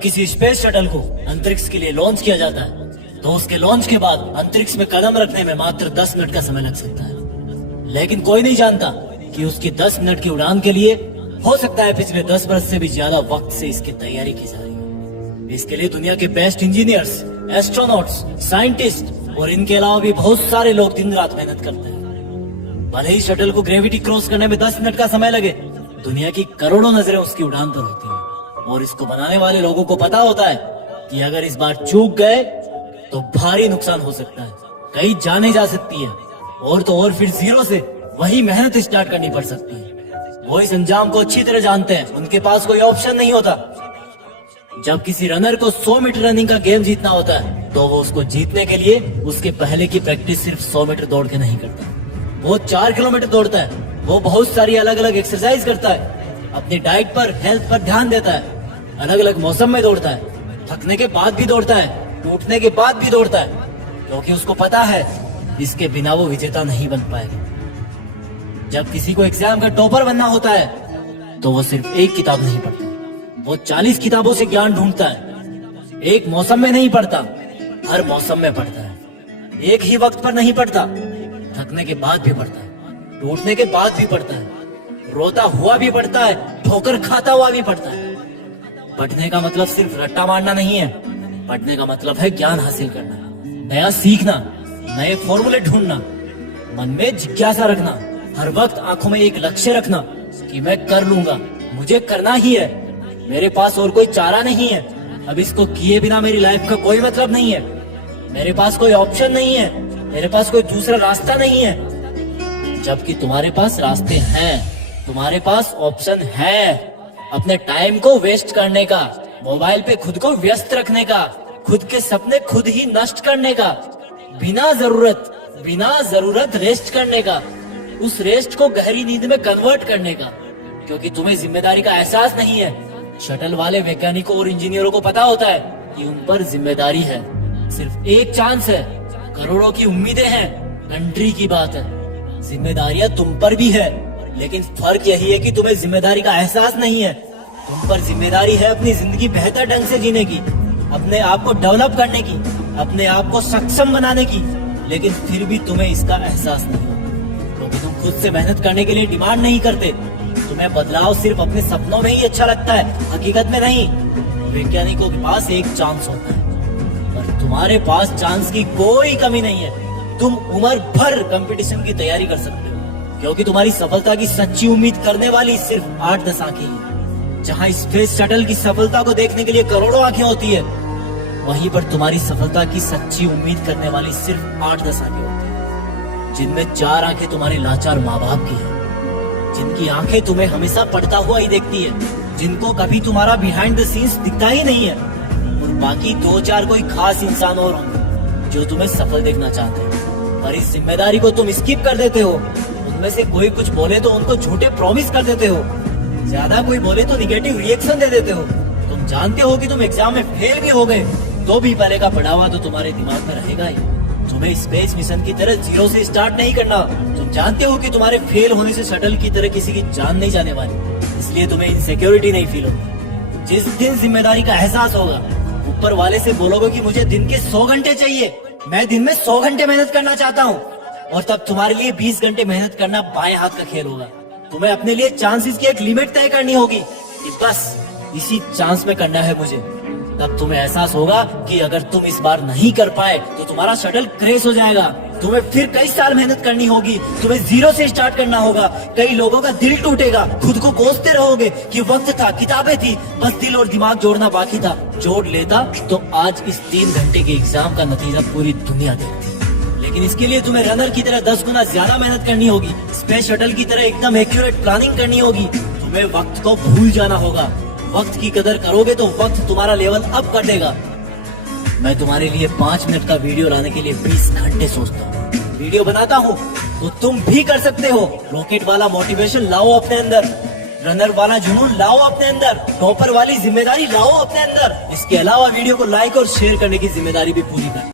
किसी space shuttle को अंतरिक्ष के लिए लॉन्च किया जाता है तो उसके लॉन्च के बाद अंतरिक्ष में कदम रखने में मात्र 10 मिनट का समय लग सकता है। लेकिन कोई नहीं जानता कि उसकी 10 मिनट की उड़ान के लिए हो सकता है पिछले 10 वर्ष से भी ज्यादा वक्त से इसकी तैयारी की जा रही है। इसके लिए दुनिया के बेस्ट इंजीनियर्स, एस्ट्रोनॉट्स, साइंटिस्ट और इनके अलावा भी बहुत सारे लोग दिन रात मेहनत करते हैं। भले ही शटल को ग्रेविटी क्रॉस करने में 10 मिनट का समय लगे, दुनिया की करोड़ों नजरें उसकी उड़ान पर होती हैं और इसको बनाने वाले लोगों को पता होता है कि अगर इस बार चूक गए तो भारी नुकसान हो सकता है, कई जाने जा सकती है और तो और फिर जीरो से वही मेहनत स्टार्ट करनी पड़ सकती है। वो इस अंजाम को अच्छी तरह जानते हैं, उनके पास कोई ऑप्शन नहीं होता। जब किसी रनर को 100 मीटर रनिंग का गेम जीतना होता है तो वो उसको जीतने के लिए उसके पहले की प्रैक्टिस सिर्फ 100 मीटर दौड़ के नहीं करता, वो 4 किलोमीटर दौड़ता है। वो बहुत सारी अलग अलग एक्सरसाइज करता है, अपनी डाइट पर, हेल्थ पर ध्यान देता है, अलग अलग मौसम में दौड़ता है, थकने के बाद भी दौड़ता है, टूटने के बाद भी दौड़ता है, क्योंकि उसको पता है इसके बिना वो विजेता नहीं बन पाएगा। जब किसी को एग्जाम का टॉपर बनना होता है तो वो सिर्फ एक किताब नहीं पढ़ता, वो 40 किताबों से ज्ञान ढूंढता है। एक मौसम में नहीं पढ़ता, हर मौसम में पढ़ता है। एक ही वक्त पर नहीं पढ़ता, थकने के बाद भी पढ़ता है, टूटने के बाद भी पढ़ता है, रोता हुआ भी पढ़ता है, ठोकर खाता हुआ भी पढ़ता है। पढ़ने का मतलब सिर्फ रट्टा मारना नहीं है, पढ़ने का मतलब है ज्ञान हासिल करना, नया सीखना, नए फॉर्मूले ढूंढना, मन में जिज्ञासा रखना, हर वक्त आंखों में एक लक्ष्य रखना कि मैं कर लूंगा, मुझे करना ही है, मेरे पास और कोई चारा नहीं है, अब इसको किए बिना मेरी लाइफ का कोई मतलब नहीं है, मेरे पास कोई ऑप्शन नहीं है, मेरे पास कोई दूसरा रास्ता नहीं है। जबकि तुम्हारे पास रास्ते हैं, तुम्हारे पास ऑप्शन है। अपने टाइम को वेस्ट करने का, मोबाइल पे खुद को व्यस्त रखने का, खुद के सपने खुद ही नष्ट करने का, बिना जरूरत रेस्ट करने का, उस रेस्ट को गहरी नींद में कन्वर्ट करने का, क्योंकि तुम्हें जिम्मेदारी का एहसास नहीं है। शटल वाले वैज्ञानिकों और इंजीनियरों को पता होता है कि उन पर जिम्मेदारी है, सिर्फ एक चांस है, करोड़ों की उम्मीदें हैं, कंट्री की बात है। जिम्मेदारियां तुम पर भी है, लेकिन फर्क यही है कि तुम्हें जिम्मेदारी का एहसास नहीं है। तुम पर जिम्मेदारी है अपनी जिंदगी बेहतर ढंग से जीने की, अपने आप को डेवलप करने की, अपने आप को सक्षम बनाने की, लेकिन फिर भी तुम्हें इसका एहसास नहीं होता, क्योंकि तुम खुद से मेहनत करने के लिए डिमांड नहीं करते। तुम्हें बदलाव सिर्फ अपने सपनों में ही अच्छा लगता है, हकीकत में नहीं। वैज्ञानिकों के पास एक चांस होता है और तुम्हारे पास चांस की कोई कमी नहीं है। तुम उम्र भर कंपटीशन की तैयारी कर सकते हो, क्योंकि तुम्हारी सफलता की सच्ची उम्मीद करने वाली सिर्फ 8-10 आंखें हैं। जहां स्पेस शटल की सफलता को देखने के लिए करोड़ों आंखें होती है, वहीं पर तुम्हारी सफलता की सच्ची उम्मीद करने वाली सिर्फ 8-10 आंखें होती है, जिनमें 4 आंखें तुम्हारे लाचार माँ बाप की है, जिनकी आंखें तुम्हें हमेशा पढ़ता हुआ ही देखती है, जिनको कभी तुम्हारा बिहाइंड द सीन्स दिखता ही नहीं है, और बाकी 2-4 कोई खास इंसान और होंगे जो तुम्हें सफल देखना चाहते हैं। पर इस जिम्मेदारी को तुम स्किप कर देते हो। उनमें से कोई कुछ बोले तो उनको झूठे प्रॉमिस कर देते हो, ज्यादा कोई बोले तो निगेटिव रिएक्शन दे देते हो। तुम जानते हो कि तुम एग्जाम में फेल भी हो गए तो भी पहले का पढ़ा हुआ तो तुम्हारे दिमाग में रहेगा ही। तुम्हें स्पेस मिशन की तरह जीरो से स्टार्ट नहीं करना। तुम जानते हो कि तुम्हारे फेल होने से शटल की तरह किसी की जान नहीं जाने वाली, इसलिए तुम्हें इनसिक्योरिटी नहीं फील होती। जिस दिन जिम्मेदारी का एहसास होगा, ऊपर वाले से बोलोगे कि मुझे दिन के 100 घंटे चाहिए, मैं दिन में 100 घंटे मेहनत करना चाहता हूँ, और तब तुम्हारे लिए 20 घंटे मेहनत करना बाएं हाथ का खेल होगा। तुम्हें अपने लिए चांसेस की एक लिमिट तय करनी होगी कि बस इसी चांस में करना है मुझे। तब तुम्हें एहसास होगा कि अगर तुम इस बार नहीं कर पाए तो तुम्हारा शटल क्रैश हो जाएगा। तुम्हें फिर कई साल मेहनत करनी होगी, तुम्हें जीरो से स्टार्ट करना होगा, कई लोगों का दिल टूटेगा, खुद को कोसते रहोगे कि वक्त था, किताबें थी, बस दिल और दिमाग जोड़ना बाकी था। जोड़ लेता तो आज इस 3 घंटे के एग्जाम का नतीजा पूरी दुनिया देखती। लेकिन इसके लिए तुम्हें रनर की तरह 10 गुना ज्यादा मेहनत करनी होगी, स्पेस शटल की तरह एकदम एक्यूरेट प्लानिंग करनी होगी। तुम्हें वक्त को भूल जाना होगा। वक्त की कदर करोगे तो वक्त तुम्हारा लेवल अप कर देगा। मैं तुम्हारे लिए 5 मिनट का वीडियो लाने के लिए 20 घंटे सोचता हूँ। वीडियो बनाता हूँ तो तुम भी कर सकते हो। रॉकेट वाला मोटिवेशन लाओ अपने अंदर, रनर वाला जुनून लाओ अपने अंदर, टॉपर वाली जिम्मेदारी लाओ अपने अंदर। इसके अलावा वीडियो को लाइक और शेयर करने की जिम्मेदारी भी पूरी कर।